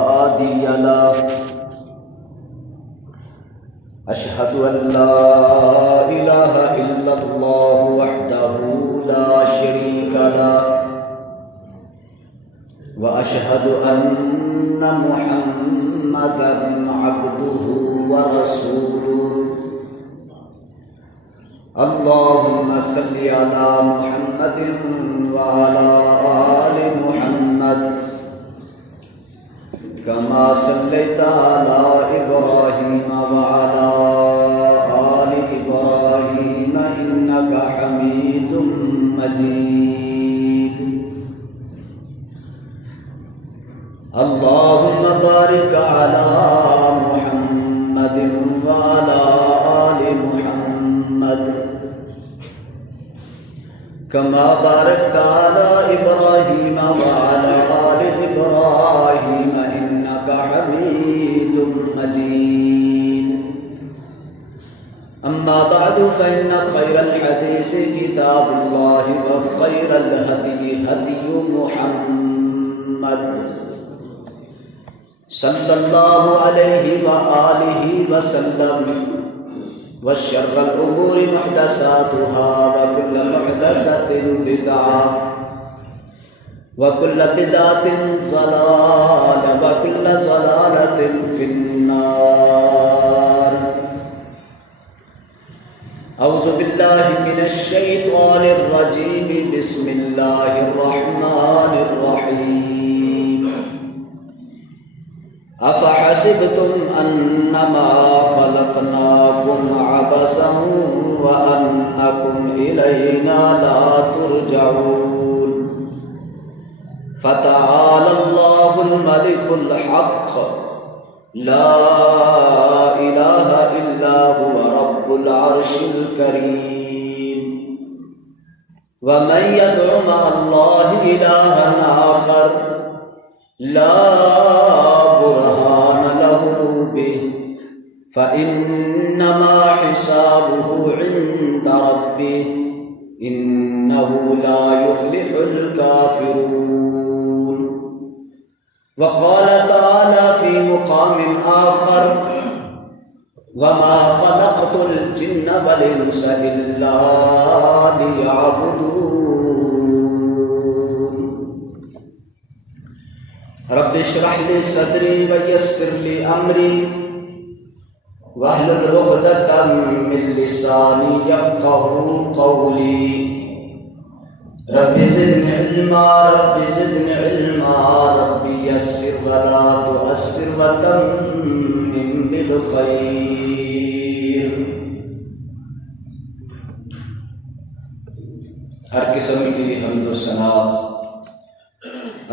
هادي له أشهد أن لا إله إلا الله وحده لا شريك له وأشهد أن محمدا عبده ورسوله اللهم صل على محمد وعلى آل محمد كما صليت على إبراهيم وعلى آل إبراهيم إنك حميد مجيد اللهم بارك على محمد وعلى آل محمد كما باركت على إبراهيم وعلى آل إبراهيم إنك حميد مجيد أما بعد فإن خير الحديث كتاب الله وخير الهدي هدي محمد صلى الله عليه وآله وسلم وشر الأمور محدثاتها وكل محدثة بدعة وكل بدعة ضلالة وكل ضلالة في النار أعوذ بالله من الشيطان الرجيم بسم الله الرحمن الرحيم أفحسبتم أنما خلقناكم عبثا وأنكم إلينا لا ترجعون فتعالى الله الملك الحق لا إله إلا هو رب العرش الكريم ومن يدع مع الله إلها آخر لا برهان له به فإنما حسابه عند ربه إنه لا يفلح الكافرون وقال تعالى في مقام آخر وما خلقت الجن والإنس إلا ليعبدون رب اشرح لي صدري ويسر لي أمري واحلل عقدة من لساني يفقهوا قولي رب زدني علما رب زدني علما رب يسر ولا تؤسر وتمم بالخير. ہر قسم کی حمد و ثنا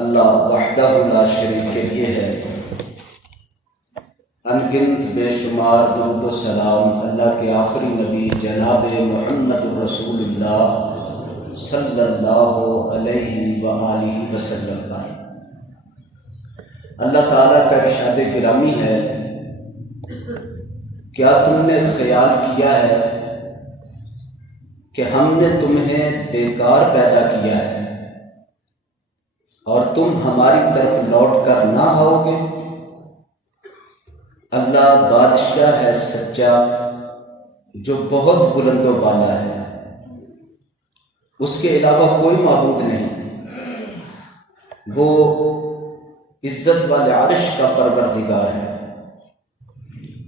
اللہ وحدہ لا شریک کے لیے ہے. انگنت بے شمار درود و سلام اللہ کے آخری نبی جناب محمد رسول اللہ صلی اللہ علیہ وآلہ وسلم پر. اللہ تعالیٰ کا ارشاد گرامی ہے، کیا تم نے خیال کیا ہے کہ ہم نے تمہیں بیکار پیدا کیا ہے اور تم ہماری طرف لوٹ کر نہ آؤ گے؟ اللہ بادشاہ ہے سچا جو بہت بلند و بالا ہے، اس کے علاوہ کوئی معبود نہیں. وہ عزت والے عرش کا پروردگار ہے،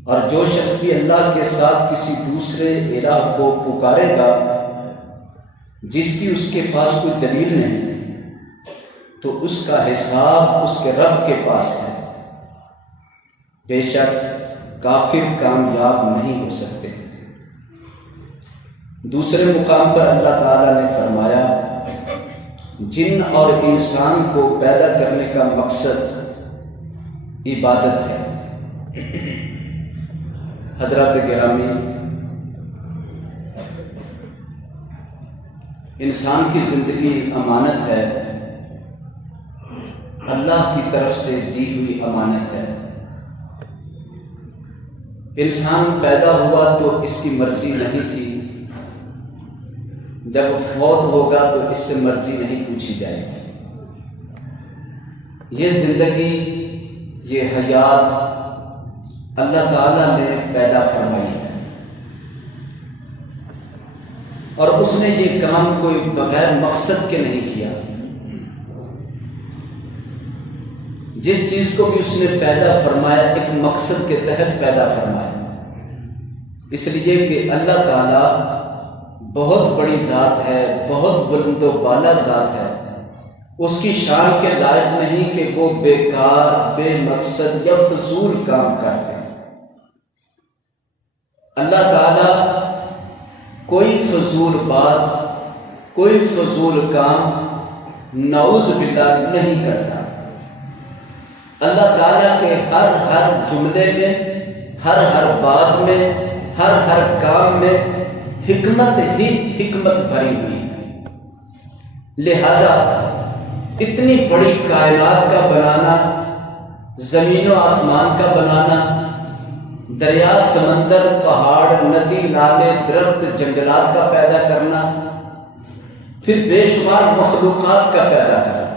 اور جو شخص بھی اللہ کے ساتھ کسی دوسرے الہ کو پکارے گا جس کی اس کے پاس کوئی دلیل نہیں، تو اس کا حساب اس کے رب کے پاس ہے. بے شک کافر کامیاب نہیں ہو سکتے. دوسرے مقام پر اللہ تعالیٰ نے فرمایا جن اور انسان کو پیدا کرنے کا مقصد عبادت ہے. حضرات گرامی، انسان کی زندگی امانت ہے، اللہ کی طرف سے دی ہوئی امانت ہے. انسان پیدا ہوا تو اس کی مرضی نہیں تھی، جب فوت ہوگا تو اس سے مرضی نہیں پوچھی جائے گی. یہ زندگی یہ حیات اللہ تعالیٰ نے پیدا فرمائی ہے، اور اس نے یہ کام کوئی بغیر مقصد کے نہیں کیا۔ جس چیز کو بھی اس نے پیدا فرمایا ایک مقصد کے تحت پیدا فرمایا، اس لیے کہ اللہ تعالیٰ بہت بڑی ذات ہے، بہت بلند و بالا ذات ہے، اس کی شان کے لائق نہیں کہ وہ بیکار، بے مقصد یا فضول کام کرتے ہیں۔ اللہ تعالیٰ کوئی فضول بات، کوئی فضول کام نعوذ باللہ نہیں کرتا۔ اللہ تعالیٰ کے ہر جملے میں، ہر بات میں، ہر کام میں حکمت ہی حکمت بھری ہوئی ہے۔ لہذا اتنی بڑی کائنات کا بنانا، زمین و آسمان کا بنانا، دریا، سمندر، پہاڑ، ندی، نالے، درخت، جنگلات کا پیدا کرنا، پھر بے شمار مخلوقات کا پیدا کرنا،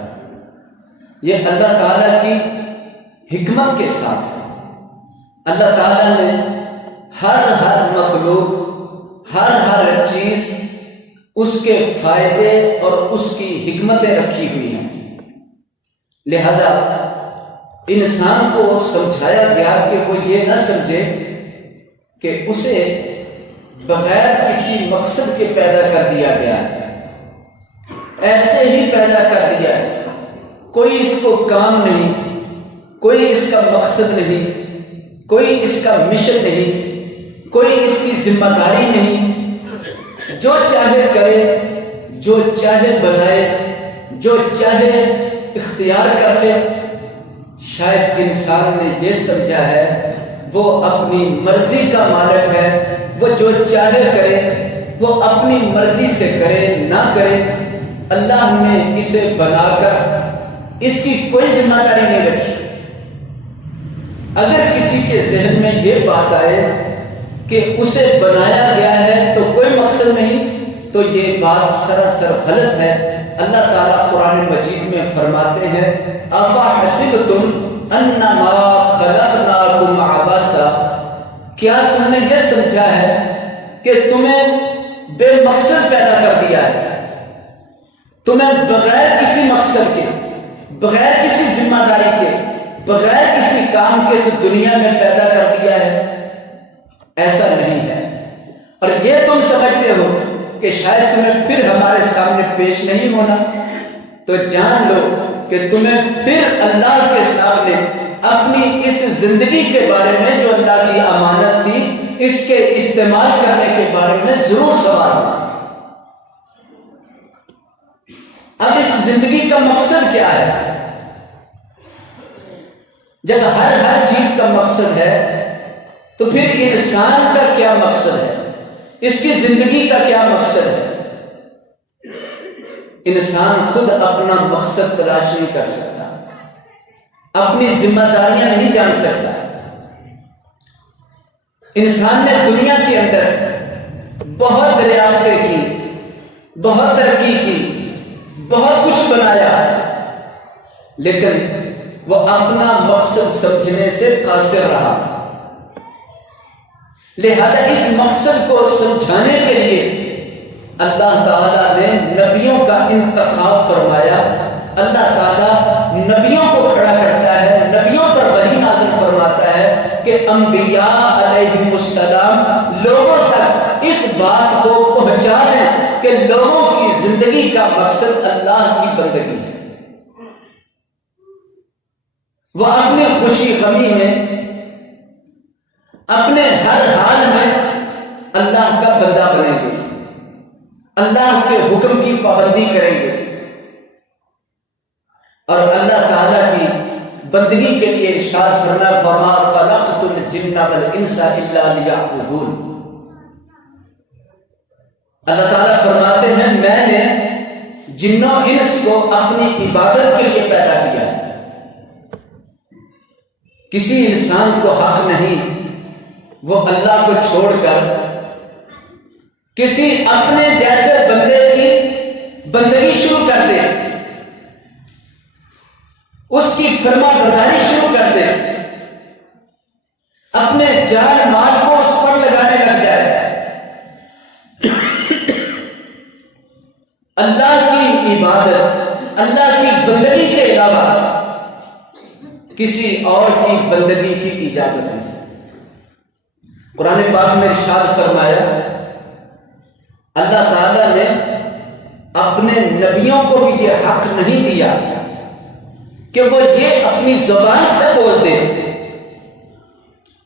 یہ اللہ تعالیٰ کی حکمت کے ساتھ ہے۔ اللہ تعالیٰ نے ہر مخلوق، ہر چیز اس کے فائدے اور اس کی حکمتیں رکھی ہوئی ہیں۔ لہذا انسان کو سمجھایا گیا کہ وہ یہ نہ سمجھے کہ اسے بغیر کسی مقصد کے پیدا کر دیا گیا ہے، ایسے ہی پیدا کر دیا ہے، کوئی اس کو کام نہیں، کوئی اس کا مقصد نہیں، کوئی اس کا مشن نہیں، کوئی اس کی ذمہ داری نہیں، جو چاہے کرے، جو چاہے بنائے، جو چاہے اختیار کر لے۔ شاید انسان نے یہ سمجھا ہے وہ اپنی مرضی کا مالک ہے، وہ جو چاہے کرے، وہ اپنی مرضی سے کرے نہ کرے۔ اللہ نے اسے بنا کر اس کی کوئی ذمہ داری نہیں رکھی۔ اگر کسی کے ذہن میں یہ بات آئے کہ اسے بنایا گیا ہے تو کوئی مقصد نہیں، تو یہ بات سراسر غلط ہے۔ اللہ تعالیٰ قرآن مجید میں فرماتے ہیں أَفَحَسِبْتُمْ أَنَّمَا خَلَقْنَاكُمْ عَبَثًا، کیا تم نے یہ سمجھا ہے کہ تمہیں بے مقصد پیدا کر دیا ہے، تمہیں بغیر کسی مقصد کے، بغیر کسی ذمہ داری کے، بغیر کسی کام کے اس دنیا میں پیدا کر دیا ہے؟ ایسا نہیں ہے۔ اور یہ تم سمجھتے ہو کہ شاید تمہیں پھر ہمارے سامنے پیش نہیں ہونا، تو جان لو کہ تمہیں پھر اللہ کے سامنے اپنی اس زندگی کے بارے میں جو اللہ کی امانت تھی، اس کے استعمال کرنے کے بارے میں ضرور سوال ہوگا۔ اب اس زندگی کا مقصد کیا ہے؟ جب ہر چیز کا مقصد ہے تو پھر انسان کا کیا مقصد ہے؟ اس کی زندگی کا کیا مقصد ہے؟ انسان خود اپنا مقصد تلاش نہیں کر سکتا، اپنی ذمہ داریاں نہیں جان سکتا۔ انسان نے دنیا کے اندر بہت دریافتیں کی، بہت ترقی کی، بہت کچھ بنایا، لیکن وہ اپنا مقصد سمجھنے سے قاصر رہا۔ لہذا اس مقصد کو سمجھانے کے لیے اللہ تعالیٰ نے نبیوں کا انتخاب فرمایا۔ اللہ تعالیٰ نبیوں کو کھڑا کرتا ہے، نبیوں پر وحی نازل فرماتا ہے کہ انبیاء علیہم السلام لوگوں تک اس بات کو پہنچا دیں کہ لوگوں کی زندگی کا مقصد اللہ کی بندگی ہے۔ وہ اپنی خوشی غمی میں، اپنے ہر حال میں اللہ کا بندہ بنیں گے، اللہ کے حکم کی پابندی کریں گے، اور اللہ تعالیٰ کی بندگی کے لیے ارشاد فرمایا وَمَا خَلَقْتُ الْجِنَّ وَالْإِنسَ إِلَّا لِيَعْبُدُونِ۔ اللہ تعالیٰ فرماتے ہیں میں نے جنوں انس کو اپنی عبادت کے لیے پیدا کیا ہے۔ کسی انسان کو حق نہیں وہ اللہ کو چھوڑ کر کسی اپنے جیسے بندے کی بندگی شروع کر دے، اس کی فرما برداری شروع کر دے، اپنے جان مال کو اس پر لگانے لگ جائے، اللہ کی عبادت، اللہ کی بندگی کے علاوہ کسی اور کی بندگی کی اجازت نہیں۔ قرآن پاک میں ارشاد فرمایا، اللہ تعالیٰ نے اپنے نبیوں کو بھی یہ حق نہیں دیا کہ وہ یہ اپنی زبان سے بول دیں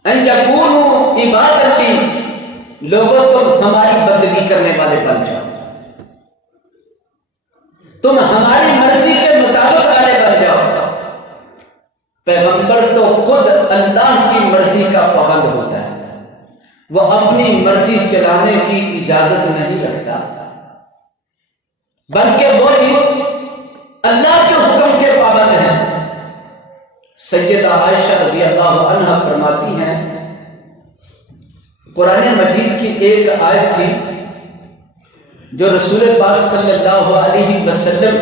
ان یکونوا عبادا لی، لوگوں تم ہماری بندگی کرنے والے بن جاؤ، تم ہماری مرضی کے مطابق والے بن جاؤ۔ پیغمبر تو خود اللہ کی مرضی کا پابند ہوتا ہے، وہ اپنی مرضی چلانے کی اجازت نہیں رکھتا، بلکہ وہ بھی اللہ کے حکم کے پابند ہیں۔ سیدہ عائشہ رضی اللہ عنہا فرماتی ہیں، قرآن مجید کی ایک آیت تھی جو رسول پاک صلی اللہ علیہ وسلم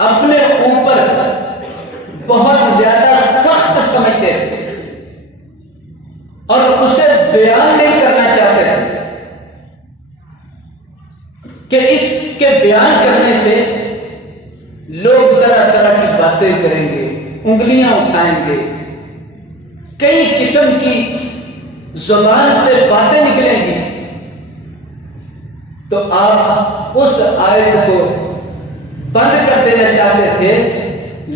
اپنے اوپر بہت زیادہ سخت سمجھتے تھے اور اسے بیان نہیں کرنا چاہتے تھے کہ اس کے بیان کرنے سے لوگ طرح طرح کی باتیں کریں گے، انگلیاں اٹھائیں گے، کئی قسم کی زبان سے باتیں نکلیں گی۔ تو آپ اس آیت کو بند کر دینا چاہتے تھے،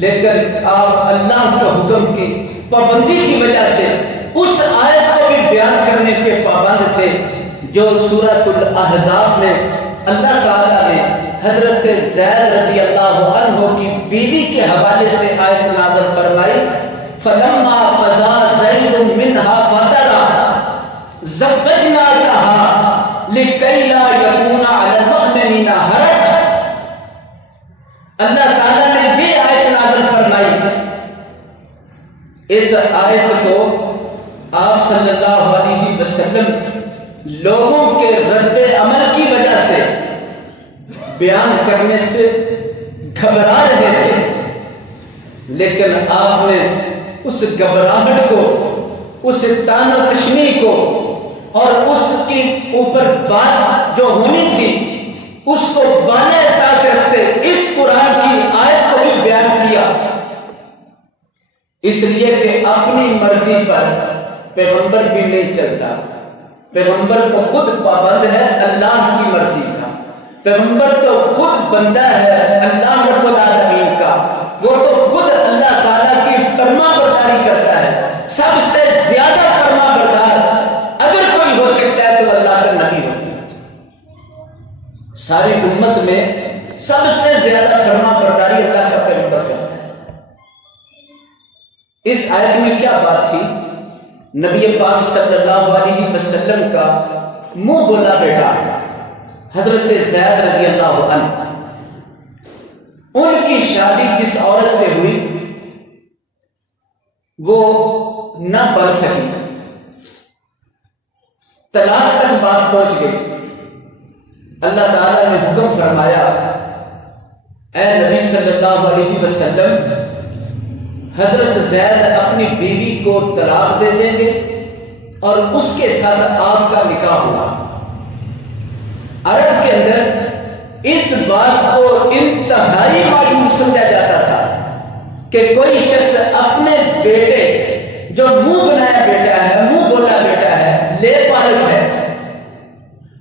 لیکن آپ اللہ کے حکم کی پابندی کی وجہ سے اس آیت کو بھی بیان کرنے کے پابند تھے، جو سورۃ الاحزاب میں اللہ تعالیٰ نے حضرت زید رضی اللہ عنہ کی بیوی کے حوالے سے آیت نازل فرمائی، فَلَمَّا قَضَىٰ زَيْدٌ مِّنْهَا وَطَرًا زَوَّجْنَاكَهَا لِكَيْ لَا يَكُونَ عَلَى الْمُؤْمِنِينَ حَرَجٌ۔ اللہ تعالیٰ نے یہ آیت نازل فرمائی، اس آیت کو آپ صلی اللہ علیہ وسلم لوگوں کے رد عمل کی وجہ سے بیان کرنے سے گھبرا رہے تھے، لیکن آپ نے اس گھبراہٹ کو، اس طعن و تشنیع کو اور اس کی اوپر بات جو ہونی تھی اس کو بانے تاک رکھتے اس قرآن کی آیت کو بھی بیان کیا، اس لیے کہ اپنی مرضی پر پیغمبر بھی نہیں چلتا، پیغمبر تو خود پابند ہے اللہ کی مرضی کا، پیغمبر تو خود بندہ ہے اللہ رب العالمین کا، وہ تو خود اللہ تعالیٰ کی فرما برداری کرتا ہے۔ سب سے زیادہ فرما بردار اگر کوئی ہو سکتا ہے تو اللہ کا نبی ہوتا ہے، ساری امت میں سب سے زیادہ فرما برداری اللہ کا پیغمبر کرتا ہے۔ اس آیت میں کیا بات تھی؟ نبی پاک صلی اللہ علیہ وسلم کا منہ بولا بیٹا حضرت زید رضی اللہ عنہ، ان کی شادی جس عورت سے ہوئی وہ نہ بن سکی، طلاق تک بات پہنچ گئی۔ اللہ تعالیٰ نے حکم فرمایا، اے نبی صلی اللہ علیہ وسلم، حضرت زید اپنی بیوی کو طلاق دے دیں گے اور اس کے ساتھ آپ کا نکاح ہوگا۔ عرب کے اندر اس بات کو انتہائی معلوم سمجھا جاتا تھا کہ کوئی شخص اپنے بیٹے جو منہ بنایا بیٹا ہے، منہ بولا بیٹا ہے، لے پالک ہے،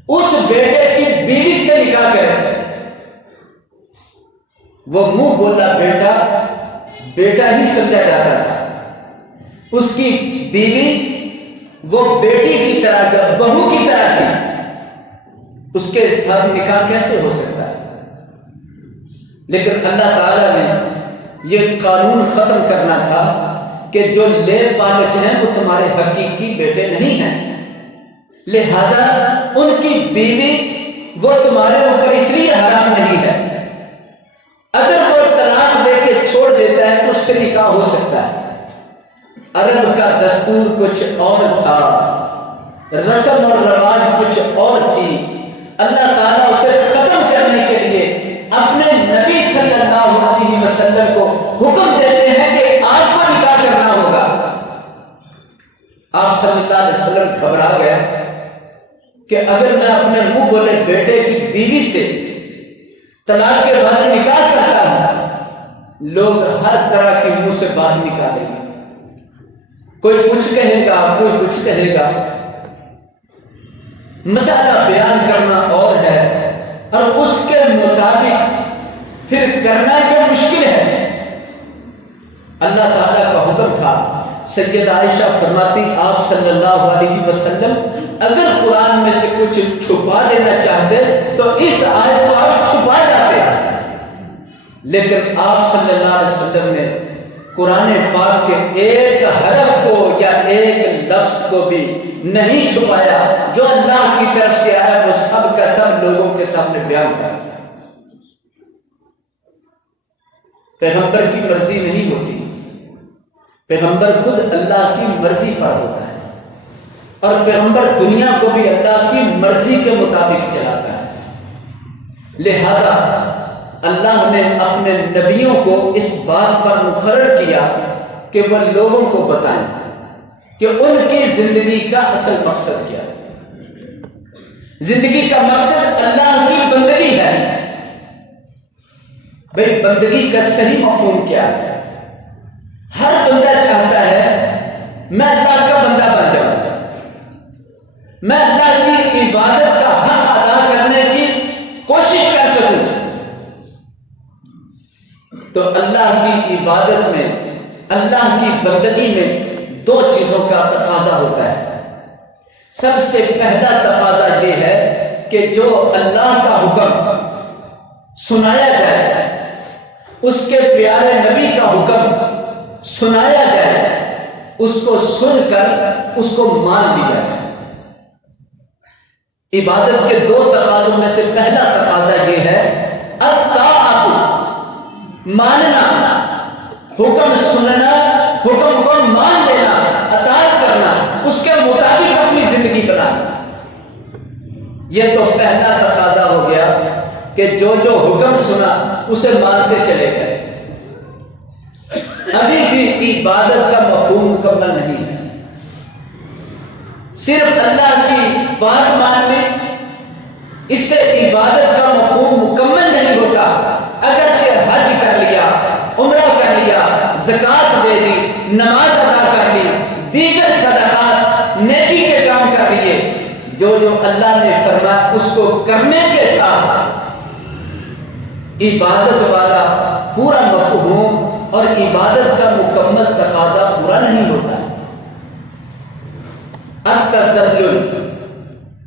اس بیٹے کی بیوی سے نکاح کرے، وہ منہ بولا بیٹا بیٹا ہی سمجھا جاتا تھا، اس کی بیوی وہ بیٹی کی طرح، بہو کی طرح تھی، اس کے ساتھ نکاح کیسے ہو سکتا ہے؟ لیکن اللہ تعالیٰ نے یہ قانون ختم کرنا تھا کہ جو لے پالک ہیں وہ تمہارے حقیقی بیٹے نہیں ہیں، لہذا ان کی بیوی وہ تمہارے اوپر اس لیے حرام نہیں ہے، اگر وہ طلاق دے کے چھوڑ دیتا ہے تو اس سے نکاح ہو سکتا ہے۔ عرب کا دستور کچھ اور تھا، رسم اور رواج کچھ اور تھی، اللہ تعالیٰ اسے ختم کرنے کے لیے اپنے نبی صلی اللہ علیہ وسلم کو حکم دیتے ہیں کہ آپ کو نکاح کرنا ہوگا۔ علیہ وسلم گھبرا گئے کہ اگر میں اپنے منہ بولے بیٹے کی بیوی سے طلاق کے بعد نکاح کرتا ہوں، لوگ ہر طرح کی منہ سے بات نکالیں گے، کوئی کچھ کہے گا، کوئی کچھ کہے گا، مسئلہ بیان کرنا اور ہے اور اس کے مطابق پھر کرنا کیا مشکل ہے۔ اللہ تعالیٰ کا حکم تھا، سیدہ عائشہ فرماتی آپ صلی اللہ علیہ وسلم اگر قرآن میں سے کچھ چھپا دینا چاہتے تو اس آیت کو آپ چھپا جاتے، لیکن آپ صلی اللہ علیہ وسلم نے قرآن پاک کے ایک حرف کو یا ایک لفظ کو بھی نہیں چھپایا، جو اللہ کی طرف سے آیا وہ سب کا سب لوگوں کے سامنے بیان کر دیا۔ پیغمبر کی مرضی نہیں ہوتی، پیغمبر خود اللہ کی مرضی پر ہوتا ہے، اور پیغمبر دنیا کو بھی اللہ کی مرضی کے مطابق چلاتا ہے۔ لہذا اللہ نے اپنے نبیوں کو اس بات پر مقرر کیا کہ وہ لوگوں کو بتائیں کہ ان کی زندگی کا اصل مقصد کیا ہے۔ زندگی کا مقصد اللہ کی بندگی ہے۔ بھئی بندگی کا صحیح مفہوم کیا ہے؟ ہر بندہ چاہتا ہے میں اللہ کا بندہ بن جاؤں، میں اللہ کی عبادت کا حق ادا کرنے کی کوشش کر سکوں۔ تو اللہ کی عبادت میں، اللہ کی بندگی میں دو چیزوں کا تقاضا ہوتا ہے۔ سب سے پہلا تقاضا یہ ہے کہ جو اللہ کا حکم سنایا جائے، اس کے پیارے نبی کا حکم سنایا جائے، اس کو سن کر اس کو مان لیا جائے۔ عبادت کے دو تقاضوں میں سے پہلا تقاضا یہ ہے الطاعت، ماننا، حکم سننا، حکم کو مان لینا، اطاعت کرنا، اس کے مطابق اپنی زندگی بنانا۔ یہ تو پہلا تقاضا ہو گیا کہ جو جو حکم سنا اسے مانتے چلے گئے۔ ابھی بھی عبادت کا مفہوم مکمل نہیں ہے۔ صرف اللہ کی بات مان لی، اس سے عبادت کا مفہوم مکمل نہیں ہوتا۔ اگرچہ حج کر لیا، عمرہ کر لیا، زکوٰۃ دے دی، نماز ادا کر لی، دیگر صدقات نیکی کے کام کر لیے، جو جو اللہ نے فرمایا اس کو کرنے کے ساتھ عبادت والا پورا مفہوم اور عبادت کا مکمل تقاضا پورا نہیں ہوتا۔ التذلل،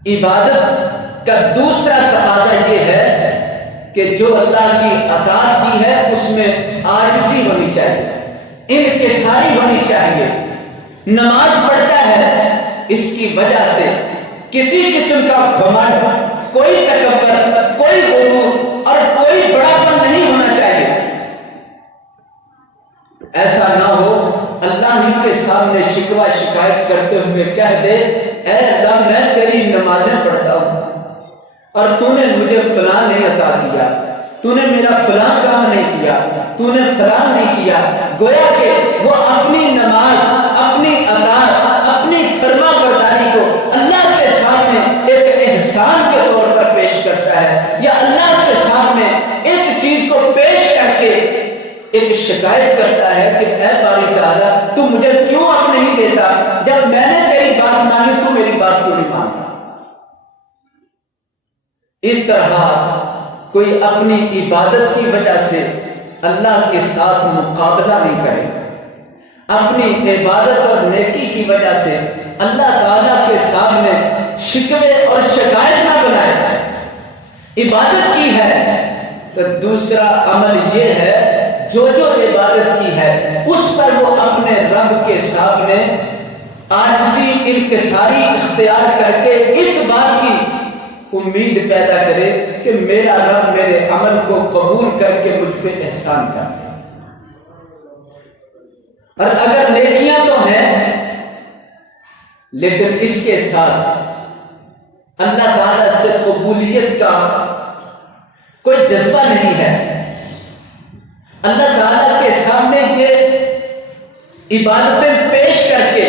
عبادت کا دوسرا تقاضا یہ ہے کہ جو اللہ کی اطاعت کی ہے اس میں عاجزی ہونی چاہیے، انکساری ہونی چاہیے۔ نماز پڑھتا ہے، اس کی وجہ سے کسی قسم کا گھمنڈ، کوئی تکبر، کوئی غرور اور کوئی بڑاپن نہیں ہونا چاہیے۔ ایسا نہ ہو اللہ ہی کے سامنے شکوہ شکایت کرتے ہوئے کہہ دے اے اللہ میں تیری نمازیں پڑھتا ہوں اور تو نے مجھے فلاں نہیں عطا کیا، تو نے میرا فلاں کام نہیں کیا، تو نے فلاں نہیں کیا۔ گویا کہ وہ اپنی نماز، اپنی اطاعت، اپنی فرما برداری کو اللہ کے سامنے ایک احسان کے طور پر پیش کرتا ہے، یا اللہ کے سامنے اس چیز کو پیش کر کے ایک شکایت کرتا ہے کہ اے باری تعالیٰ تو مجھے کیوں اب نہیں دیتا، جب میں نے تیری بات مانی تو میری بات کیوں نہیں مانتا۔ اس طرح کوئی اپنی عبادت کی وجہ سے اللہ کے ساتھ مقابلہ نہیں کرے، اپنی عبادت اور نیکی کی وجہ سے اللہ تعالیٰ کے سامنے شکوے اور شکایت نہ بنائے۔ عبادت کی ہے تو دوسرا عمل یہ ہے جو جو عبادت کی ہے اس پر وہ اپنے رب کے سامنے عاجزی، انکساری اختیار کر کے اس بات کی امید پیدا کرے کہ میرا رب میرے عمل کو قبول کر کے مجھ پہ احسان کرتا ہے۔ اور اگر نیکیاں تو ہیں لیکن اس کے ساتھ اللہ تعالیٰ سے قبولیت کا کوئی جذبہ نہیں ہے، اللہ تعالیٰ کے سامنے یہ عبادتیں پیش کر کے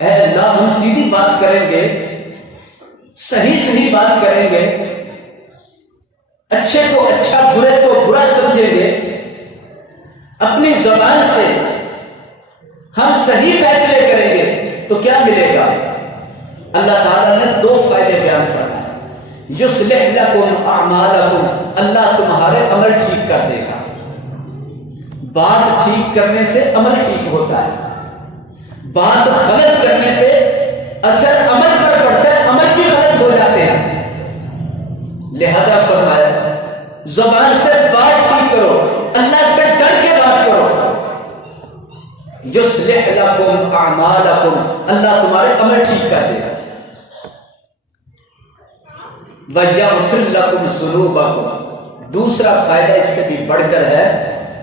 اے اللہ ہم سیدھی بات کریں گے، صحیح بات کریں گے، اچھے کو اچھا برے کو برا سمجھیں گے، اپنی زبان سے ہم صحیح فیصلے کریں گے تو کیا ملے گا؟ اللہ تعالیٰ نے 2 فائدے بیان فرمائے۔ یصلح لکم اعمالکم، اللہ تمہارے عمل ٹھیک کر دے گا۔ بات ٹھیک کرنے سے عمل ٹھیک ہوتا ہے، بات غلط کرنے سے اثر عمل پر پڑتا ہے، عمل بھی غلط ہو جاتے ہیں۔ لہذا فرمایا زبان سے بات ٹھیک کرو، اللہ سے ڈر کے بات کرو۔ یصلح لکم اعمالکم، اللہ تمہارے عمل ٹھیک کر دے گا۔ وَيَغْفِرْ لَكُمْ ذُنُوبَكُمْ، دوسرا فائدہ اس سے بھی بڑھ کر ہے،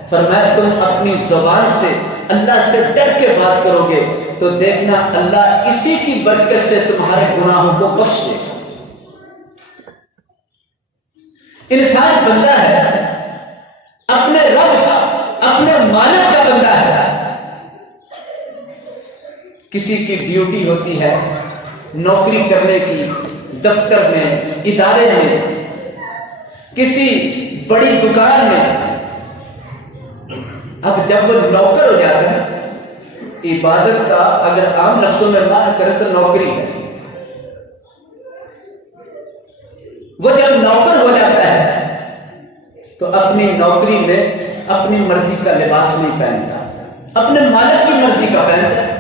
فرمایا تم اپنی زبان سے اللہ سے ڈر کے بات کرو گے تو دیکھنا اللہ اسی کی برکت سے تمہارے گناہوں کو بخش دے گا۔ انسان بندہ ہے، اپنے رب کا، اپنے مالک کا بندہ ہے۔ کسی کی ڈیوٹی ہوتی ہے نوکری کرنے کی، دفتر میں، ادارے میں، کسی بڑی دکان میں۔ اب جب وہ نوکر ہو جاتا ہے، عبادت کا اگر عام لفظوں میں معنی کریں تو نوکری ہے، وہ جب نوکر ہو جاتا ہے تو اپنی نوکری میں اپنی مرضی کا لباس نہیں پہنتا، اپنے مالک کی مرضی کا پہنتا ہے۔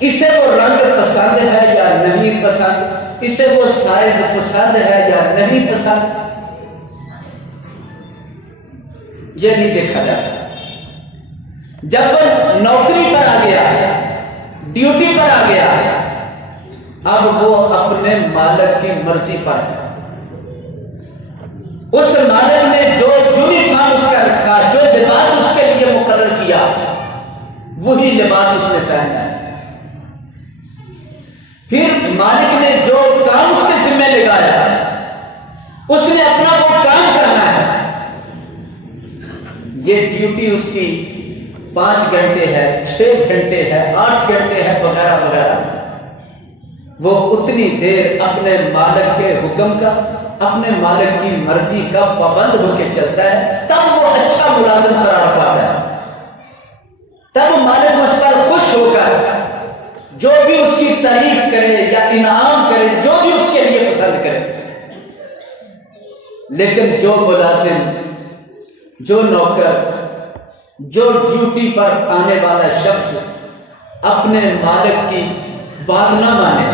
اسے وہ رنگ پسند ہے یا نہیں پسند، اسے وہ سائز پسند ہے یا نہیں پسند، یہ نہیں دیکھا جاتا۔ جب وہ نوکری پر آ گیا، ڈیوٹی پر آ گیا، اب وہ اپنے مالک کی مرضی پر ہے۔ اس مالک نے جو یونیفارم اس کا رکھا، جو لباس اس کے لیے مقرر کیا، وہی لباس اس نے پہنا ہے۔ پھر مالک نے جو کام اس کے ذمہ لگایا، اس نے اپنا وہ کام کرنا ہے۔ یہ ڈیوٹی اس کی 5 گھنٹے ہے، 6 گھنٹے ہے، 8 گھنٹے ہے، وغیرہ وغیرہ۔ وہ اتنی دیر اپنے مالک کے حکم کا، اپنے مالک کی مرضی کا پابند ہو کے چلتا ہے، تب وہ اچھا ملازم قرار پاتا ہے، تب مالک اس پر خوش ہو کر جو بھی اس کی تعریف کرے یا انعام کرے، جو بھی اس کے لیے پسند کرے۔ لیکن جو ملازم، جو نوکر، جو ڈیوٹی پر آنے والا شخص اپنے مالک کی بات نہ مانے،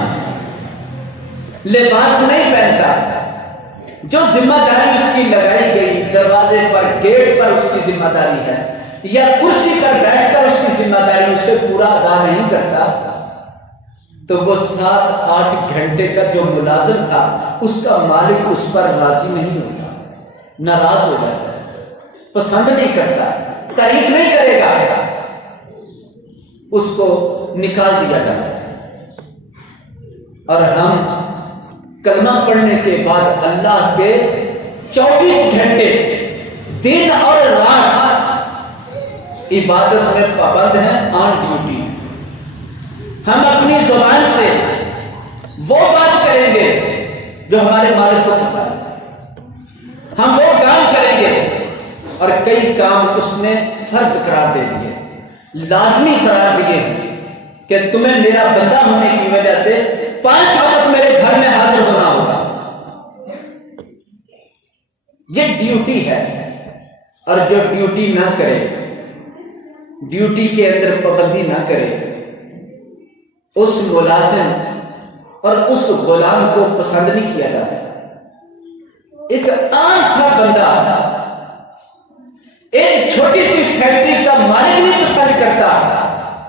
لباس نہیں پہنتا، جو ذمہ داری اس کی لگائی گئی، دروازے پر، گیٹ پر اس کی ذمہ داری ہے، یا کرسی پر بیٹھ کر اس کی ذمہ داری اسے پورا ادا نہیں کرتا، تو وہ 7-8 گھنٹے کا جو ملازم تھا، اس کا مالک اس پر راضی نہیں ہوتا، ناراض ہو جاتا ہے، پسند نہیں کرتا، تعریف نہیں کرے گا، اس کو نکال دیا جاتا ہے۔ اور ہم کلمہ پڑھنے کے بعد اللہ کے 24 گھنٹے دن اور رات عبادت میں پابند ہیں، آن ڈیوٹی۔ ہم اپنی زبان سے وہ بات کریں گے جو ہمارے مالک کو پسند ہے، ہم وہ کام کریں گے، اور کئی کام اس نے فرض قرار دے دیے، لازمی قرار دیے کہ تمہیں میرا بندہ ہونے کی وجہ سے 5 وقت میرے گھر میں حاضر ہونا ہوگا۔ یہ ڈیوٹی ہے، اور جو ڈیوٹی نہ کرے، ڈیوٹی کے اندر پابندی نہ کرے، اس ملازم اور اس غلام کو پسند نہیں کیا جاتا۔ ایک عام سا بندہ ایک چھوٹی سی فیکٹری کا مالک نہیں پسند کرتا،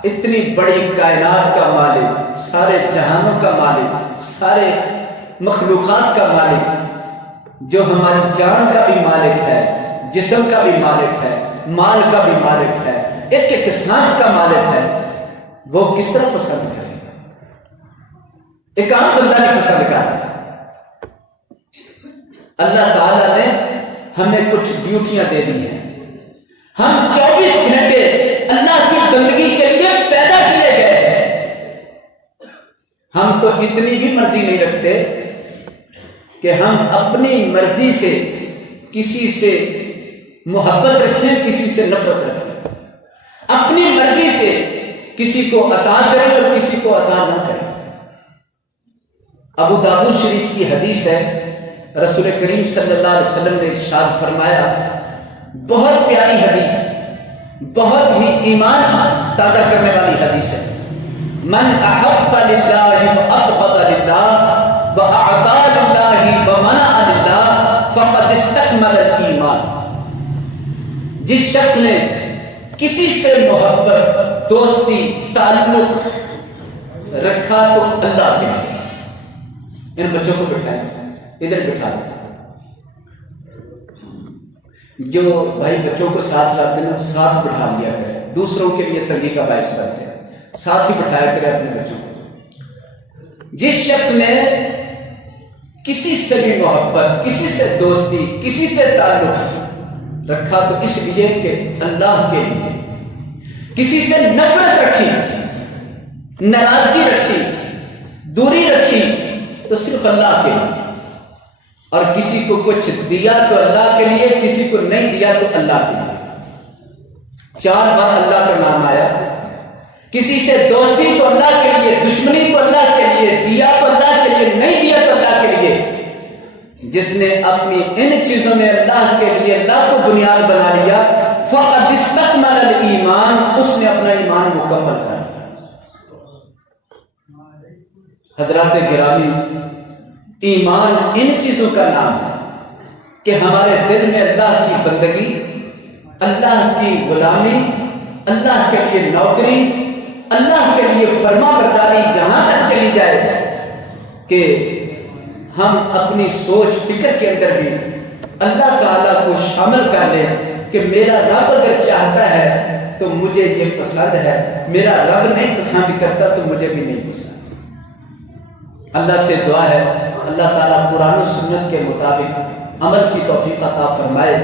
اتنی بڑی کائنات کا مالک، سارے جہانوں کا مالک، سارے مخلوقات کا مالک، جو ہماری جان کا بھی مالک ہے، جسم کا بھی مالک ہے، مال کا بھی مالک ہے، ایک ایک سانس کا مالک ہے، وہ کس طرح پسند کرے؟ ایک عام بندہ نہیں پسند کرتا۔ اللہ تعالیٰ نے ہمیں کچھ ڈیوٹیاں دے دی ہیں، ہم 24 گھنٹے اللہ کی بندگی کے لیے پیدا کیے گئے ہیں۔ ہم تو اتنی بھی مرضی نہیں رکھتے کہ ہم اپنی مرضی سے کسی سے محبت رکھیں، کسی سے نفرت رکھیں، اپنی مرضی سے کسی کو عطا کریں اور کسی کو عطا نہ کریں۔ ابو داؤد شریف کی حدیث ہے، رسول کریم صلی اللہ علیہ وسلم نے ارشاد فرمایا، بہت پیاری حدیث، بہت ہی ایمان تازہ کرنے والی حدیث ہے، من احب للہ وابغض للہ واعطى للہ ومنع للہ فقد استکمل الایمان۔ جس شخص نے کسی سے محبت، دوستی، تعلق رکھا تو اللہ کے لیے۔ ان بچوں کو بٹھائیں، ادھر بٹھا دیں، جو بھائی بچوں کو ساتھ لاتے ہیں ساتھ بٹھا لیا کریں، دوسروں کے لیے تنگی کا باعث بنتے ہیں، ساتھ ہی بٹھایا کریں اپنے بچوں کو۔ جس شخص نے کسی سے بھی محبت، کسی سے دوستی، کسی سے تعلق رکھا تو اس لیے کہ اللہ کے لیے، کسی سے نفرت رکھی، ناراضگی رکھی، دوری رکھی تو صرف اللہ کے لیے، اور کسی کو کچھ دیا تو اللہ کے لیے، کسی کو نہیں دیا تو اللہ کے لیے۔ 4 بار اللہ کا نام آیا، کسی سے دوستی تو اللہ کے لیے، دشمنی تو اللہ کے لیے، دیا تو اللہ کے لیے، نہیں دیا تو اللہ کے لیے۔ جس نے اپنی ان چیزوں میں اللہ کے لیے اللہ کو بنیاد بنا لیا، فقد استکمل الایمان، اس نے اپنا ایمان مکمل کر لیا۔ حضرات گرامی، ایمان ان چیزوں کا نام ہے کہ ہمارے دل میں اللہ کی بندگی، اللہ کی غلامی، اللہ کے لیے نوکری، اللہ کے لیے فرما برداری یہاں تک چلی جائے کہ ہم اپنی سوچ فکر کے اندر بھی اللہ تعالیٰ کو شامل کر لیں کہ میرا رب اگر چاہتا ہے تو مجھے یہ پسند ہے، میرا رب نہیں پسند کرتا تو مجھے بھی نہیں پسند۔ اللہ سے دعا ہے اللہ تعالیٰ قرآن و سنت کے مطابق عمل کی توفیق عطا فرمائے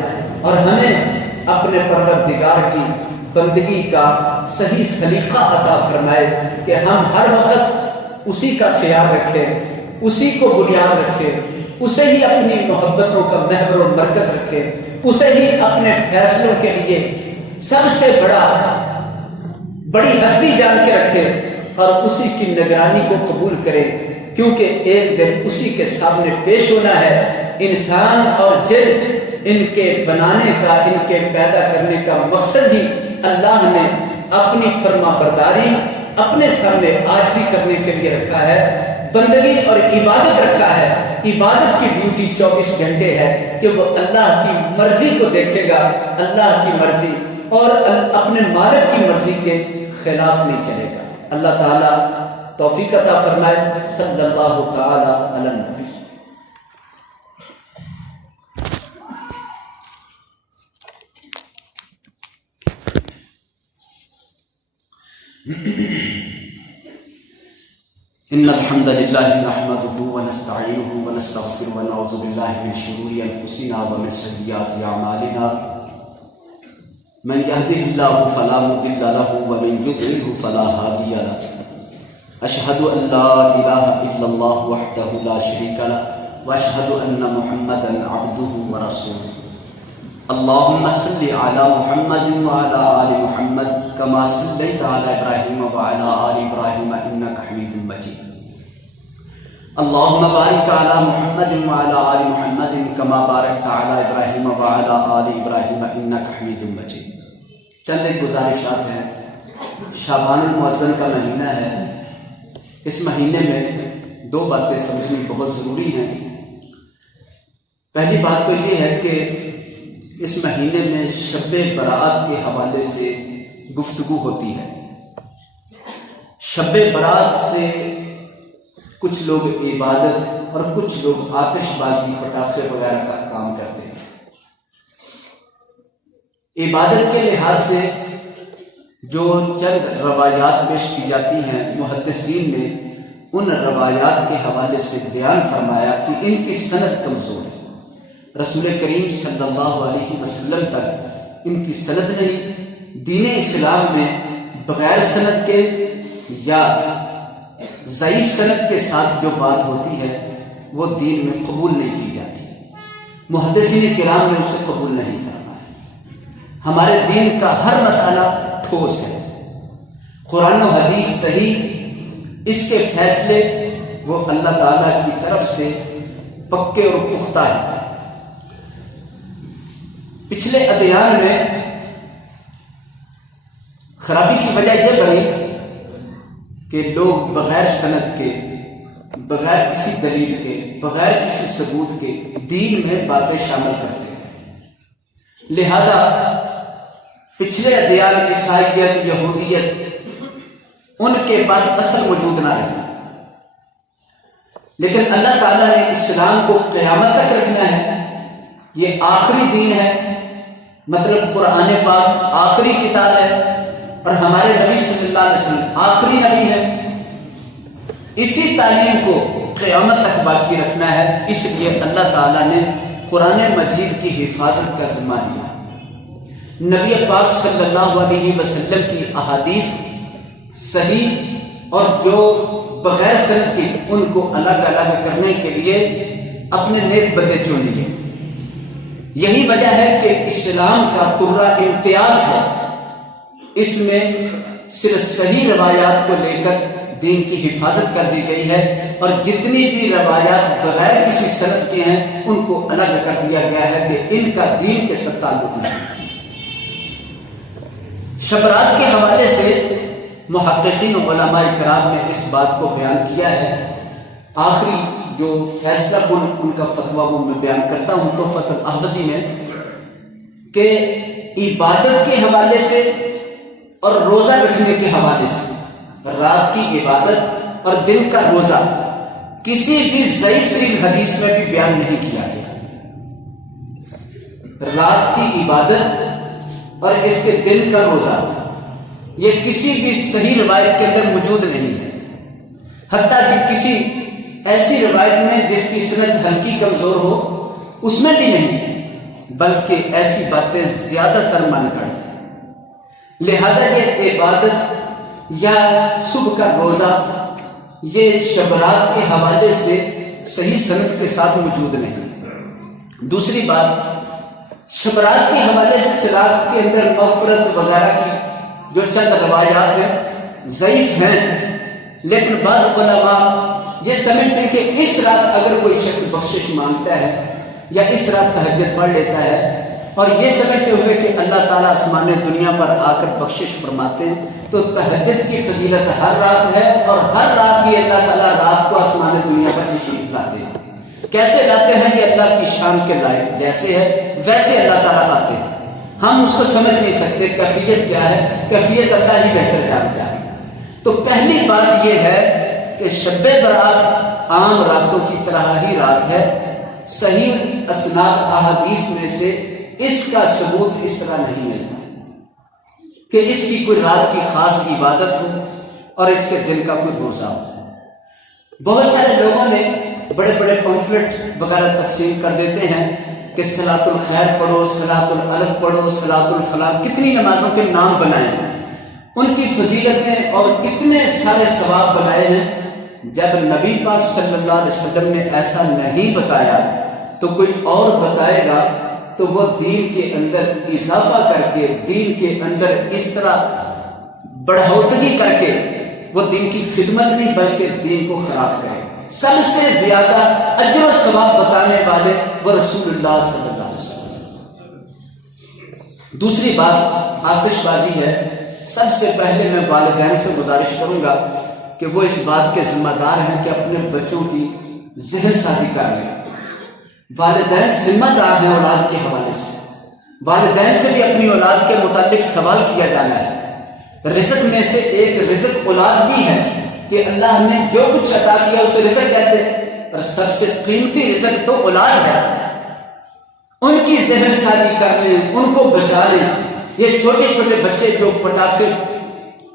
اور ہمیں اپنے پروردگار کی بندگی کا صحیح سلیقہ عطا فرمائے کہ ہم ہر وقت اسی کا خیال رکھیں، اسی کو بنیاد رکھیں، اسے ہی اپنی محبتوں کا محور و مرکز رکھیں، اسے ہی اپنے فیصلوں کے لیے سب سے بڑی ہستی جان کے رکھیں اور اسی کی نگرانی کو قبول کریں، کیونکہ ایک دن اسی کے سامنے پیش ہونا ہے۔ انسان اور جن ان کے بنانے کا، ان کے پیدا کرنے کا مقصد ہی اللہ نے اپنی فرما برداری اپنے سامنے عاجزی کرنے کے لیے رکھا ہے، بندگی اور عبادت رکھا ہے۔ عبادت کی ڈیوٹی 24 گھنٹے ہے کہ وہ اللہ کی مرضی کو دیکھے گا، اللہ کی مرضی اور اپنے مالک کی مرضی کے خلاف نہیں چلے گا۔ اللہ تعالیٰ توفیق عطا فرمائے۔ صلی اللہ تعالی علی النبی۔ ان الحمد للہ نحمده ونستعینه ونستغفره ونعوذ باللہ من شرور انفسنا ومن سیئات اعمالنا، من يهده الله فلا مضل له ومن يضلل فلا هادي له، اشهد ان لا اله الا الله وحده لا شريك له واشهد ان محمدا عبده ورسوله۔ اللهم صل على محمد وعلى آل محمد كما صليت على إبراهيم وعلى آل إبراهيم إنك حميد مجيد۔ اللهم بارك على محمد وعلى آل محمد كما باركت على إبراهيم وعلى آل إبراهيم إنك حميد مجيد۔ چند ایک گزارشات ہیں۔ شعبان المعظم کا مہینہ ہے، اس مہینے میں 2 باتیں سمجھنی بہت ضروری ہیں۔ پہلی بات تو یہ ہے کہ اس مہینے میں شب برات کے حوالے سے گفتگو ہوتی ہے۔ شب برات سے کچھ لوگ عبادت اور کچھ لوگ آتش بازی، پٹاخے وغیرہ کا کام کرتے ہیں۔ عبادت کے لحاظ سے جو چند روایات پیش کی جاتی ہیں، محدثین نے ان روایات کے حوالے سے بیان فرمایا کہ ان کی سند کمزور ہے۔ رسول کریم صلی اللہ علیہ وسلم تک ان کی سند نہیں۔ دین اسلام میں بغیر سند کے یا ضعیف سند کے ساتھ جو بات ہوتی ہے وہ دین میں قبول نہیں کی جاتی، محدثین کرام نے اسے قبول نہیں فرمایا۔ ہمارے دین کا ہر مسئلہ ٹھوس ہے، قرآن و حدیث صحیح، اس کے فیصلے وہ اللہ تعالیٰ کی طرف سے پکے اور پختہ ہیں۔ پچھلے ادیان میں خرابی کی وجہ یہ بنی کہ لوگ بغیر سند کے، بغیر کسی دلیل کے، بغیر کسی ثبوت کے دین میں باتیں شامل کرتے ہیں۔ لہذا پچھلے ادیان عیسائیت، یہودیت، ان کے پاس اصل وجود نہ رہی، لیکن اللہ تعالیٰ نے اسلام کو قیامت تک رکھنا ہے، یہ آخری دین ہے، مطلب قرآن پاک آخری کتاب ہے اور ہمارے نبی صلی اللہ علیہ وسلم آخری نبی ہے، اسی تعلیم کو قیامت تک باقی رکھنا ہے۔ اس لیے اللہ تعالیٰ نے قرآن مجید کی حفاظت کا ذمہ لیا۔ نبی پاک صلی اللہ علیہ وسلم کی احادیث صحیح اور جو بغیر سند کی، ان کو الگ الگ کرنے کے لیے اپنے نیک بندے چن لیے۔ یہی وجہ ہے کہ اسلام کا ترہ امتیاز ہے، اس میں صرف صحیح روایات کو لے کر دین کی حفاظت کر دی گئی ہے، اور جتنی بھی روایات بغیر کسی سند کے ہیں ان کو الگ کر دیا گیا ہے کہ ان کا دین کے ساتھ تعلق نہیں۔ شب رات کے حوالے سے محققین و علماء کرام نے اس بات کو بیان کیا ہے، آخری جو فیصلہ ان کا فتویٰ وہ میں بیان کرتا ہوں تحفۃ الاحوذی میں، کہ عبادت کے حوالے سے اور روزہ رکھنے کے حوالے سے، رات کی عبادت اور دن کا روزہ کسی بھی ضعیف ترین حدیث میں بھی بیان نہیں کیا گیا۔ رات کی عبادت اور اس کے دن کا روزہ یہ کسی بھی صحیح روایت کے اندر موجود نہیں ہے، حتیٰ کہ کسی ایسی روایت میں جس کی سند ہلکی کمزور ہو اس میں بھی نہیں، بلکہ ایسی باتیں زیادہ تر من گڑھ ہیں۔ لہذا یہ عبادت یا صبح کا روزہ یہ شب رات کے حوالے سے صحیح سند کے ساتھ موجود نہیں۔ دوسری بات، شب رات کے حوالے سے سراغ کے اندر مغفرت وغیرہ کی جو چند روایات ہیں ضعیف ہیں، لیکن بعض علماء یہ سمجھتے ہیں کہ اس رات اگر کوئی شخص بخشش مانگتا ہے یا اس رات تہجد پڑھ لیتا ہے، اور یہ سمجھتے ہوئے کہ اللہ تعالیٰ آسمان دنیا پر آ کر بخشش فرماتے ہیں، تو تہجد کی فضیلت ہر رات ہے، اور ہر رات ہی اللہ تعالیٰ رات کو آسمان دنیا پر تشریف لاتے ہیں۔ کیسے لاتے ہیں؟ یہ اللہ کی شان کے لائق، جیسے ہے ویسے اللہ تعالیٰ لاتے ہیں، ہم اس کو سمجھ نہیں سکتے کیفیت کیا ہے، کیفیت اللہ ہی بہتر جانتا ہے۔ تو پہلی بات یہ ہے کہ شب برات عام راتوں کی طرح ہی رات ہے، صحیح اسناد احادیث میں سے اس کا ثبوت اس طرح نہیں ملتا کہ اس کی کوئی رات کی خاص عبادت ہو اور اس کے دن کا کوئی روزہ ہو۔ بہت سارے لوگوں نے بڑے بڑے پمفلٹ وغیرہ تقسیم کر دیتے ہیں کہ صلاۃ الخیر پڑھو، صلاۃ الالف پڑھو، صلاۃ الفلاح، کتنی نمازوں کے نام بنائے، ان کی فضیلتیں اور اتنے سارے ثواب بنائے ہیں۔ جب نبی پاک صلی اللہ علیہ وسلم نے ایسا نہیں بتایا تو کوئی اور بتائے گا تو وہ دین کے اندر اضافہ کر کے، دین کے اندر اس طرح بڑھوتگی کر کے وہ دین کی خدمت نہیں بلکہ دین کو خراب کرے۔ سب سے زیادہ اجر و ثواب بتانے والے وہ رسول اللہ صلی اللہ علیہ وسلم۔ دوسری بات آتش بازی ہے۔ سب سے پہلے میں والدین سے گزارش کروں گا کہ وہ اس بات کے ذمہ دار ہیں کہ اپنے بچوں کی ذہن سازی کر لیں۔ والدین ذمہ دار ہیں اولاد کے حوالے سے، والدین سے بھی اپنی اولاد کے متعلق سوال کیا جانا ہے۔ رزق میں سے ایک رزق اولاد بھی ہے کہ اللہ نے جو کچھ عطا کیا اسے رزق کہتے ہیں، اور سب سے قیمتی رزق تو اولاد ہے۔ ان کی ذہن سازی کر لیں، ان کو بچا لیں۔ یہ چھوٹے چھوٹے بچے جو پٹاخے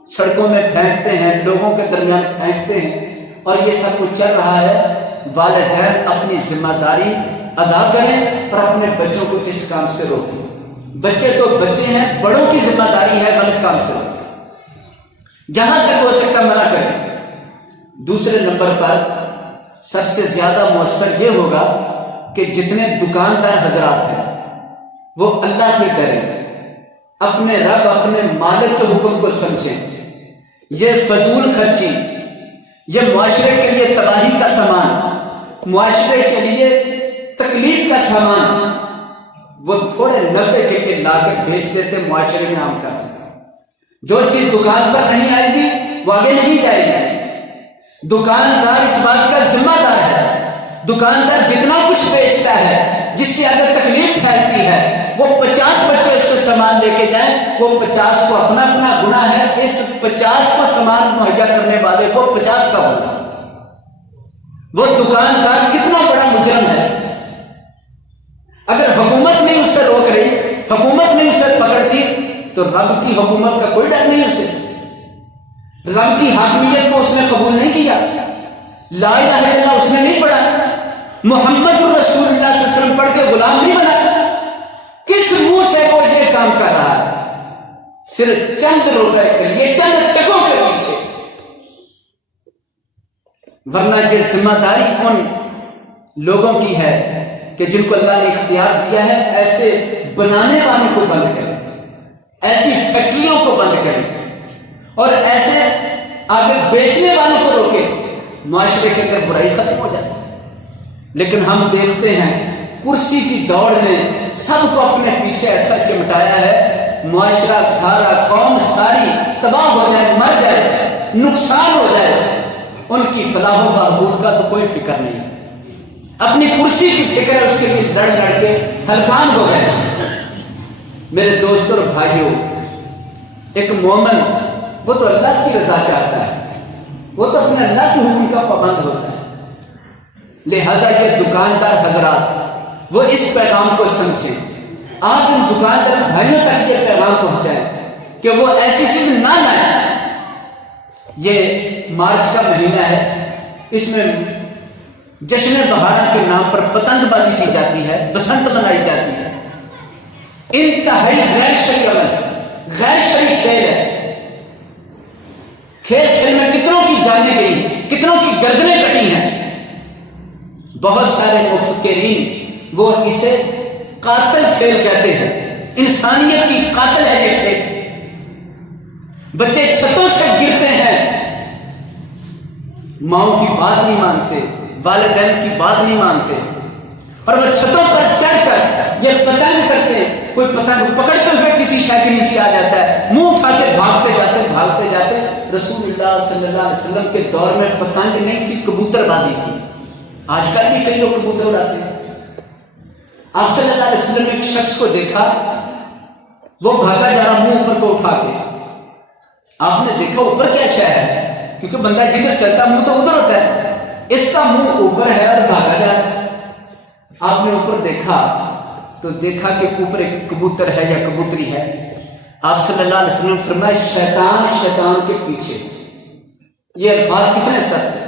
سڑکوں میں پھینکتے ہیں، لوگوں کے درمیان پھینکتے ہیں، اور یہ سب کچھ چل رہا ہے، والدین اپنی ذمہ داری ادا کریں اور اپنے بچوں کو اس کام سے روکیں۔ بچے تو بچے ہیں، بڑوں کی ذمہ داری ہے غلط کام سے روکیں، جہاں تک ہو سکتا منع کریں۔ دوسرے نمبر پر سب سے زیادہ مؤثر یہ ہوگا کہ جتنے دکاندار حضرات ہیں وہ اللہ سے ڈریں، اپنے رب اپنے مالک کے حکم کو سمجھیں۔ یہ فضول خرچی، یہ معاشرے کے لیے تباہی کا سامان، معاشرے کے لیے تکلیف کا سامان، وہ تھوڑے نفع کے لیے لا کر بیچ دیتے، معاشرے میں عام کر دیتے۔ جو چیز دکان پر نہیں آئے گی وہ آگے نہیں جائے گی۔ دکاندار اس بات کا ذمہ دار ہے۔ دکاندار جتنا کچھ بیچتا ہے، جس سے اگر تکلیف پھیلتی ہے، وہ 50 بچے اس سے سامان لے کے جائیں، وہ 50 کو اپنا اپنا گناہ ہے، اس 50 کو سامان مہیا کرنے والے کو 50 کا گناہ۔ وہ دکاندار کتنا بڑا مجرم ہے۔ اگر حکومت نہیں اسے روک رہی، حکومت نے اسے پکڑ دی، تو رب کی حکومت کا کوئی ڈر نہیں اسے۔ رب کی حاکمیت کو اس نے قبول نہیں کیا، لا الہ الا اللہ اس نے نہیں پڑھا، محمد رسول اللہ صلی اللہ علیہ وسلم پڑھ کے غلام نہیں بنا۔ کس منہ سے وہ یہ کام کر رہا ہے؟ صرف چند روپے کے لیے، چند ٹکوں کے پیچھے۔ ورنہ یہ ذمہ داری ان لوگوں کی ہے کہ جن کو اللہ نے اختیار دیا ہے، ایسے بنانے والوں کو بند کریں، ایسی فیکٹریوں کو بند کریں اور ایسے آگے بیچنے والوں کو روکیں۔ معاشرے کے اندر برائی ختم ہو جاتی ہے۔ لیکن ہم دیکھتے ہیں کرسی کی دوڑ نے سب کو اپنے پیچھے ایسا چمٹایا ہے، معاشرہ سارا، قوم ساری تباہ ہو جائے، مر جائے، نقصان ہو جائے، ان کی فلاح و بہبود کا تو کوئی فکر نہیں، اپنی کرسی کی فکر ہے، اس کے لیے لڑ لڑ کے ہلکان ہو گئے۔ میرے دوستوں اور بھائیوں، ایک مومن وہ تو اللہ کی رضا چاہتا ہے، وہ تو اپنے اللہ کے حکم کا پابند ہوتا ہے۔ لہذا یہ دکاندار حضرات وہ اس پیغام کو سمجھیں، آپ ان دکاندار بھائیوں تک یہ پیغام پہنچائیں کہ وہ ایسی چیز نہ لائیں۔ یہ مارچ کا مہینہ ہے، اس میں جشن بہارا کے نام پر پتنگ بازی کی جاتی ہے، بسنت منائی جاتی ہے۔ انتہائی غیر شرعی عمل، غیر شرعی کھیل ہے۔ کھیل کھیل میں کتنوں کی جانیں گئی، کتنوں کی گردنیں کٹی ہیں۔ بہت سارے مفکرین وہ اسے قاتل کھیل کہتے ہیں، انسانیت کی قاتل ہے یہ کھیل۔ بچے چھتوں سے گرتے ہیں، ماؤں کی بات نہیں مانتے، والدین کی بات نہیں مانتے، اور وہ چھتوں پر چڑھ کر یہ پتنگ کرتے ہیں۔ کوئی پتنگ پکڑتے ہوئے کسی شے کے نیچے آ جاتا ہے، منہ اٹھا کے بھاگتے جاتے۔ رسول اللہ صلی اللہ علیہ وسلم کے دور میں پتنگ نہیں تھی، کبوتر بازی تھی۔ آج کل بھی کئی لوگ کبوتر اڑاتے ہیں۔ آپ صلی اللہ علیہ وسلم نے ایک شخص کو دیکھا، وہ بھاگا جا رہا منہ اوپر کو اٹھا کے۔ آپ نے دیکھا اوپر کیا شے ہے، کیونکہ بندہ جدھر چلتا منہ تو ادھر ہوتا ہے، اس کا منہ اوپر ہے اور بھاگا جا رہا ہے۔ آپ نے اوپر دیکھا تو دیکھا کہ اوپر ایک کبوتر ہے یا کبوتری ہے۔ آپ صلی اللہ علیہ وسلم فرمایا شیطان شیطان کے پیچھے۔ یہ الفاظ کتنے سخت ہیں۔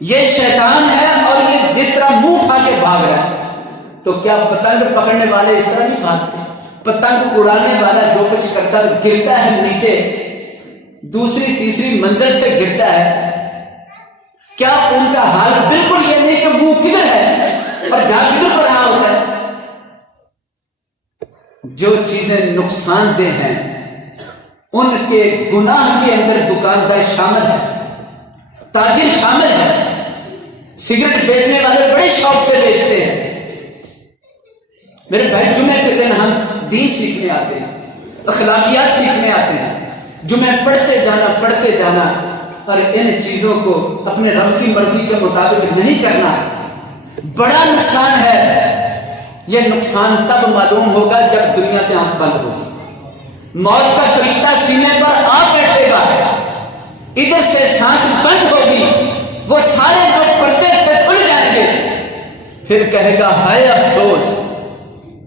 یہ شیطان ہے اور یہ جس طرح منہ اٹھا کے بھاگ رہا ہے، تو کیا پتنگ پکڑنے والے اس طرح نہیں بھاگتے؟ پتنگ اڑانے والا جو کچھ کرتا ہے گرتا ہے نیچے، دوسری تیسری منزل سے گرتا ہے۔ کیا ان کا حال بالکل یہ نہیں کہ منہ کدھر ہے اور جا کدھر کو رہا ہوتا ہے؟ جو چیزیں نقصان دہ ہیں ان کے گناہ کے اندر دکاندار شامل ہے، تاجر شامل ہے۔ سگریٹ بیچنے والے بڑے شوق سے بیچتے ہیں۔ میرے بھائی، جمعے کے دن ہم دین سیکھنے آتے ہیں، اخلاقیات سیکھنے آتے ہیں۔ جمعے پڑھتے جانا اور ان چیزوں کو اپنے رب کی مرضی کے مطابق نہیں کرنا بڑا نقصان ہے۔ یہ نقصان تب معلوم ہوگا جب دنیا سے آنکھ بند ہوگی، موت کا فرشتہ سینے پر آ بیٹھے گا، ادھر سے سانس بند ہوگی، وہ سارے جو پردے تھے کھل جائیں گے، پھر کہے گا ہائے افسوس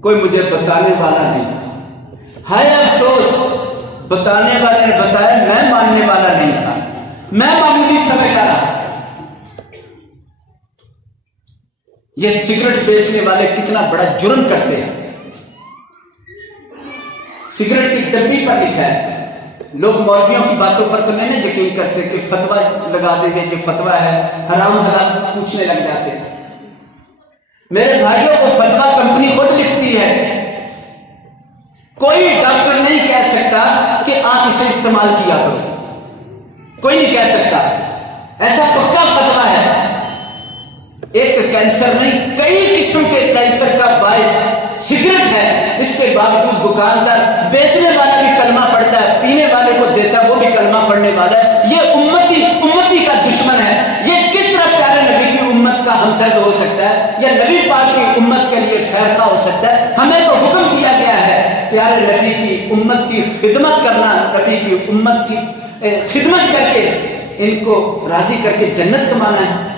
کوئی مجھے بتانے والا نہیں تھا، ہائے افسوس بتانے والے نے بتایا، میں ماننے والا نہیں تھا، میں معمولی سمجھتا رہا۔ یہ سگریٹ بیچنے والے کتنا بڑا جرم کرتے ہیں۔ سگریٹ کی ڈبی پر لکھا ہے لوگ مولویوں کی باتوں پر تو نہیں یقین کرتے کہ فتویٰ لگا دیں گے، یہ فتویٰ ہے، حرام حلال پوچھنے لگ جاتے ہیں۔ میرے بھائیوں کو فتویٰ کمپنی خود لکھتی ہے، کوئی ڈاکٹر نہیں کہہ سکتا کہ آپ اسے استعمال کیا کرو، کوئی نہیں کہہ سکتا، ایسا پکا فتویٰ ہے۔ ایک کینسر نہیں، کئی قسم کے کینسر کا باعث سگریٹ ہے، اس کے باوجود دکاندار بیچنے والا بھی کلمہ پڑھتا ہے، پینے والے کو دیتا ہے وہ بھی کلمہ پڑھنے والا ہے۔ یہ امتی کا دشمن ہے۔ یہ کس طرح پیارے نبی کی امت کا ہمدرد ہو سکتا ہے یا نبی پاک کی امت کے لیے خیر خواہ ہو سکتا ہے؟ ہمیں تو حکم دیا گیا ہے پیارے نبی کی امت کی خدمت کرنا، نبی کی امت کی خدمت کر کے ان کو راضی کر کے جنت کمانا ہے۔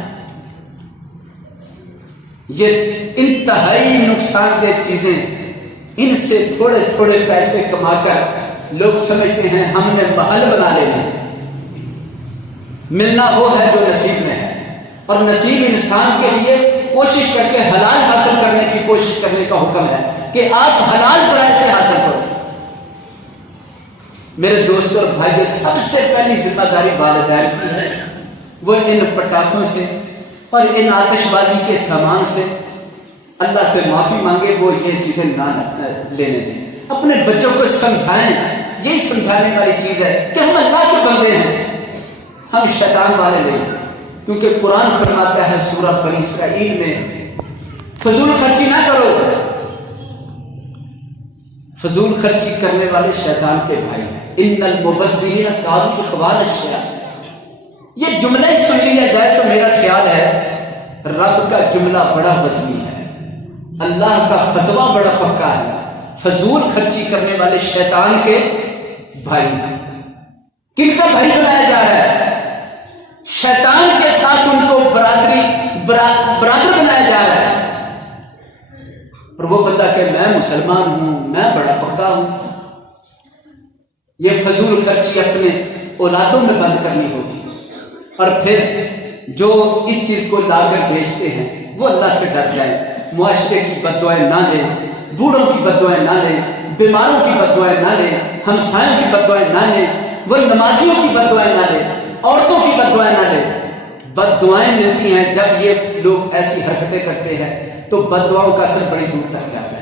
یہ انتہائی نقصان دہ چیزیں، ان سے تھوڑے تھوڑے پیسے کما کر لوگ سمجھتے ہیں ہم نے محل بنا لینا۔ ملنا وہ ہے جو نصیب میں ہے، اور نصیب انسان کے لیے کوشش کر کے حلال حاصل کرنے کی کوشش کرنے کا حکم ہے کہ آپ حلال ذرائع سے حاصل کرو۔ میرے دوستوں اور بھائی، سب سے پہلی ذمہ داری والدین کی ہے، وہ ان پٹاخوں سے اور ان آتش بازی کے سامان سے اللہ سے معافی مانگے، وہ یہ چیزیں نہ لینے دیں۔ اپنے بچوں کو سمجھائیں، یہی سمجھانے والی چیز ہے کہ ہم اللہ کے بندے ہیں، ہم شیطان والے نہیں، کیونکہ قرآن فرماتا ہے سورہ بنی اسرائیل میں فضول خرچی نہ کرو۔ فضول خرچی کرنے والے شیطان کے بھائی ہیں۔ ان المبذرین کانوا اخوان الشیاطین۔ یہ جملہ ہی سن لیا جائے تو میرا خیال ہے رب کا جملہ بڑا وزنی ہے، اللہ کا فتویٰ بڑا پکا ہے۔ فضول خرچی کرنے والے شیطان کے بھائی، کن کا بھائی بنایا جا رہا ہے؟ شیطان کے ساتھ ان کو برادر بنایا جا رہا ہے، اور وہ بندہ کہ میں مسلمان ہوں، میں بڑا پکا ہوں۔ یہ فضول خرچی اپنے اولادوں میں بند کرنی ہوگی، اور پھر جو اس چیز کو لا کر بیچتے ہیں وہ اللہ سے ڈر جائیں، معاشرے کی بددعائیں نہ لیں، بوڑھوں کی بددعائیں نہ لیں، بیماروں کی بددعائیں نہ لیں، ہمسایوں کی بددعائیں نہ لیں، وہ نمازیوں کی بددعائیں نہ لیں، عورتوں کی بددعائیں نہ لیں۔ بددعائیں ملتی ہیں جب یہ لوگ ایسی حرکتیں کرتے ہیں، تو بددعاؤں کا اثر بڑی دور تک جاتا ہے۔